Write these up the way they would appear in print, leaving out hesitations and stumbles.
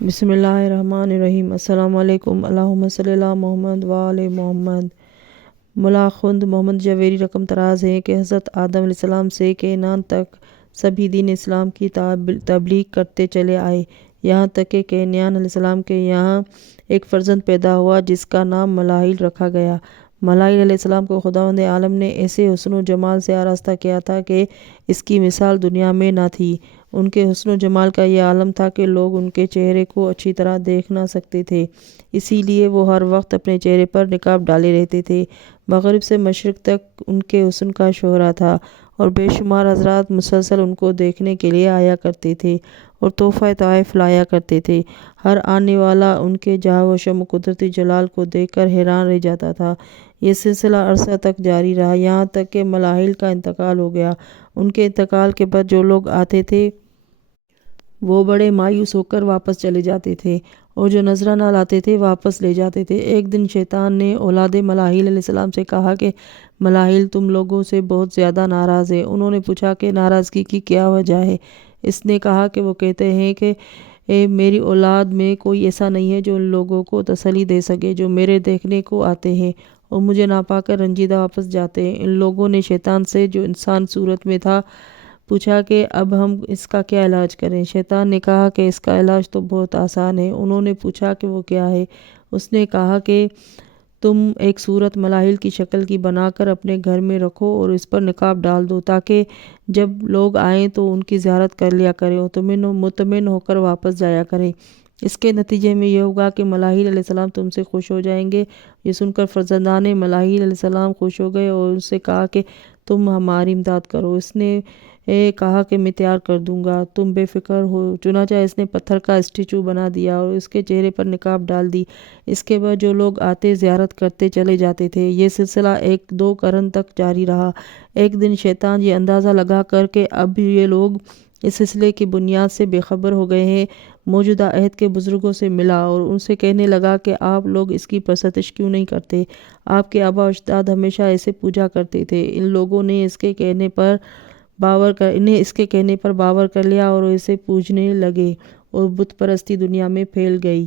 بسم اللہ الرحمن الرحیم۔ السلام علیکم۔ اللہم صلی اللہ محمد وآل محمد۔ ملا خند محمد جویری رقم طراز ہے کہ حضرت آدم علیہ السلام سے کینان تک سبھی دین اسلام کی تبلیغ کرتے چلے آئے، یہاں تک کہ کینان علیہ السلام کے یہاں ایک فرزند پیدا ہوا جس کا نام ملاحیل رکھا گیا۔ ملاحیل علیہ السلام کو خداوند عالم نے ایسے حسن و جمال سے آراستہ کیا تھا کہ اس کی مثال دنیا میں نہ تھی۔ ان کے حسن و جمال کا یہ عالم تھا کہ لوگ ان کے چہرے کو اچھی طرح دیکھ نہ سکتے تھے، اسی لیے وہ ہر وقت اپنے چہرے پر نقاب ڈالے رہتے تھے۔ مغرب سے مشرق تک ان کے حسن کا شہرہ تھا اور بے شمار حضرات مسلسل ان کو دیکھنے کے لیے آیا کرتے تھے اور تحفہ طائف لایا کرتے تھے۔ ہر آنے والا ان کے جاہ و شم و قدرتی جلال کو دیکھ کر حیران رہ جاتا تھا۔ یہ سلسلہ عرصہ تک جاری رہا، یہاں تک کہ ملاحیل کا انتقال ہو گیا۔ ان کے انتقال کے بعد جو لوگ آتے تھے وہ بڑے مایوس ہو کر واپس چلے جاتے تھے اور جو نذرانہ نہ لاتے تھے واپس لے جاتے تھے۔ ایک دن شیطان نے اولاد ملاحیل علیہ السلام سے کہا کہ ملاحیل تم لوگوں سے بہت زیادہ ناراض ہے۔ انہوں نے پوچھا کہ ناراضگی کی کیا وجہ ہے؟ اس نے کہا کہ وہ کہتے ہیں کہ میری اولاد میں کوئی ایسا نہیں ہے جو ان لوگوں کو تسلی دے سکے جو میرے دیکھنے کو آتے ہیں اور مجھے نہ پا کر رنجیدہ واپس جاتے ہیں۔ ان لوگوں نے شیطان سے، جو انسان صورت میں تھا، پوچھا کہ اب ہم اس کا کیا علاج کریں؟ شیطان نے کہا کہ اس کا علاج تو بہت آسان ہے۔ انہوں نے پوچھا کہ وہ کیا ہے؟ اس نے کہا کہ تم ایک صورت ملاحیل کی شکل کی بنا کر اپنے گھر میں رکھو اور اس پر نقاب ڈال دو تاکہ جب لوگ آئیں تو ان کی زیارت کر لیا کریں اور مطمئن ہو کر واپس جایا کریں۔ اس کے نتیجے میں یہ ہوگا کہ ملاحیل علیہ السلام تم سے خوش ہو جائیں گے۔ یہ سن کر فرزندان ملاحیل علیہ السلام خوش ہو گئے اور اس سے کہا کہ تم ہماری امداد کرو۔ اس نے کہا کہ میں تیار کر دوں گا، تم بے فکر ہو۔ چنانچہ اس نے پتھر کا اسٹیچو بنا دیا اور اس کے چہرے پر نقاب ڈال دی۔ اس کے بعد جو لوگ آتے زیارت کرتے چلے جاتے تھے۔ یہ سلسلہ 1-2 قرن تک جاری رہا۔ ایک دن شیطان یہ اندازہ لگا کر کہ اب یہ لوگ اس سلسلے کی بنیاد سے بے خبر ہو گئے ہیں، موجودہ عہد کے بزرگوں سے ملا اور ان سے کہنے لگا کہ آپ لوگ اس کی پرستش کیوں نہیں کرتے؟ آپ کے آباء و اجداد ہمیشہ اسے پوجا کرتے تھے۔ ان لوگوں نے اس کے کہنے پر باور کر لیا اور اسے پوجنے لگے اور بت پرستی دنیا میں پھیل گئی۔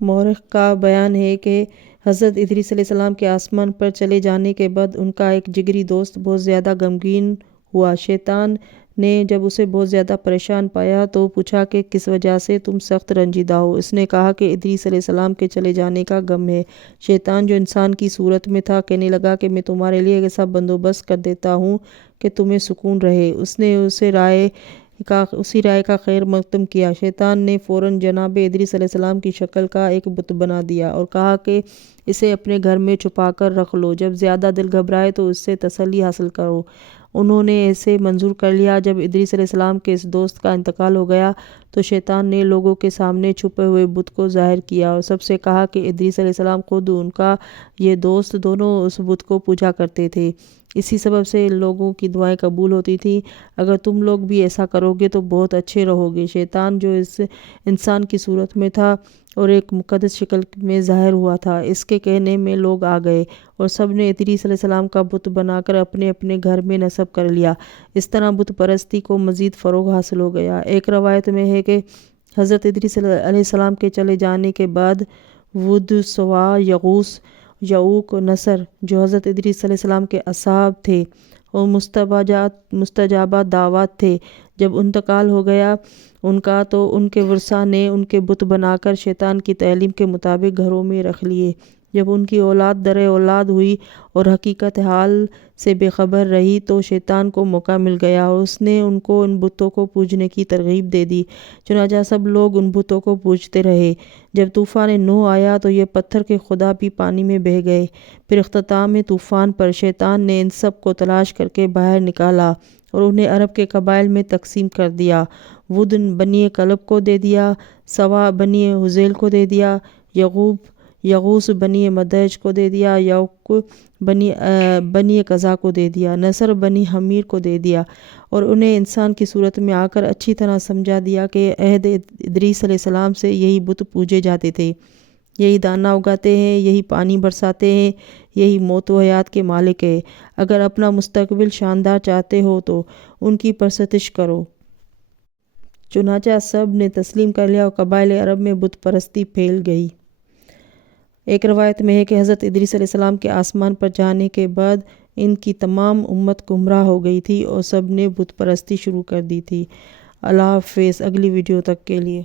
مورخ کا بیان ہے کہ حضرت ادریس علیہ السلام کے آسمان پر چلے جانے کے بعد ان کا ایک جگری دوست بہت زیادہ غمگین ہوا۔ شیطان نے جب اسے بہت زیادہ پریشان پایا تو پوچھا کہ کس وجہ سے تم سخت رنجیدہ ہو؟ اس نے کہا کہ ادریس علیہ السلام کے چلے جانے کا غم ہے۔ شیطان، جو انسان کی صورت میں تھا، کہنے لگا کہ میں تمہارے لیے ایسا بندوبست کر دیتا ہوں کہ تمہیں سکون رہے۔ اس نے اسی رائے کا خیر مقدم کیا۔ شیطان نے فوراً جناب ادریس علیہ السلام کی شکل کا ایک بت بنا دیا اور کہا کہ اسے اپنے گھر میں چھپا کر رکھ لو، جب زیادہ دل گھبرائے تو اس سے تسلی حاصل کرو۔ انہوں نے اسے منظور کر لیا۔ جب ادریس علیہ السلام کے اس دوست کا انتقال ہو گیا تو شیطان نے لوگوں کے سامنے چھپے ہوئے بت کو ظاہر کیا اور سب سے کہا کہ ادریس علیہ السلام خود ان کا یہ دوست دونوں اس بت کو پوجا کرتے تھے، اسی سبب سے ان لوگوں کی دعائیں قبول ہوتی تھیں۔ اگر تم لوگ بھی ایسا کرو گے تو بہت اچھے رہو گے۔ شیطان، جو اس انسان کی صورت میں تھا اور ایک مقدس شکل میں ظاہر ہوا تھا، اس کے کہنے میں لوگ آ گئے اور سب نے ادریس علیہ السلام کا بت بنا کر اپنے اپنے گھر میں نصب کر لیا۔ اس طرح بت پرستی کو مزید فروغ حاصل ہو گیا۔ ایک روایت میں ہے کہ حضرت ادریس علیہ السلام کے چلے جانے کے بعد ود، سوا، یغوث، یعوق، نصر، جو حضرت ادریس علیہ السلام کے اصحاب تھے اور مستجابہ دعوات تھے، جب انتقال ہو گیا ان کا تو ان کے ورثاء نے ان کے بت بنا کر شیطان کی تعلیم کے مطابق گھروں میں رکھ لیے۔ جب ان کی اولاد در اولاد ہوئی اور حقیقت حال سے بے خبر رہی تو شیطان کو موقع مل گیا اور اس نے ان کو ان بتوں کو پوجنے کی ترغیب دے دی۔ چنانچہ سب لوگ ان بتوں کو پوجتے رہے۔ جب طوفان نوح آیا تو یہ پتھر کے خدا بھی پانی میں بہہ گئے۔ پھر اختتام طوفان پر شیطان نے ان سب کو تلاش کر کے باہر نکالا اور انہیں عرب کے قبائل میں تقسیم کر دیا۔ ود بنی کلب کو دے دیا، سوا بنی حذیل کو دے دیا، یغوث بنی مدیج کو دے دیا، یعوق بنی قزا کو دے دیا، نصر بنی حمیر کو دے دیا اور انہیں انسان کی صورت میں آ کر اچھی طرح سمجھا دیا کہ عہد ادریس علیہ السلام سے یہی بت پوجے جاتے تھے، یہی دانہ اگاتے ہیں، یہی پانی برساتے ہیں، یہی موت و حیات کے مالک ہے۔ اگر اپنا مستقبل شاندار چاہتے ہو تو ان کی پرستش کرو۔ چنانچہ سب نے تسلیم کر لیا اور قبائل عرب میں بت پرستی پھیل گئی۔ ایک روایت میں ہے کہ حضرت ادریس علیہ السلام کے آسمان پر جانے کے بعد ان کی تمام امت گمراہ ہو گئی تھی اور سب نے بت پرستی شروع کر دی تھی۔ اللہ حافظ۔ اگلی ویڈیو تک کے لیے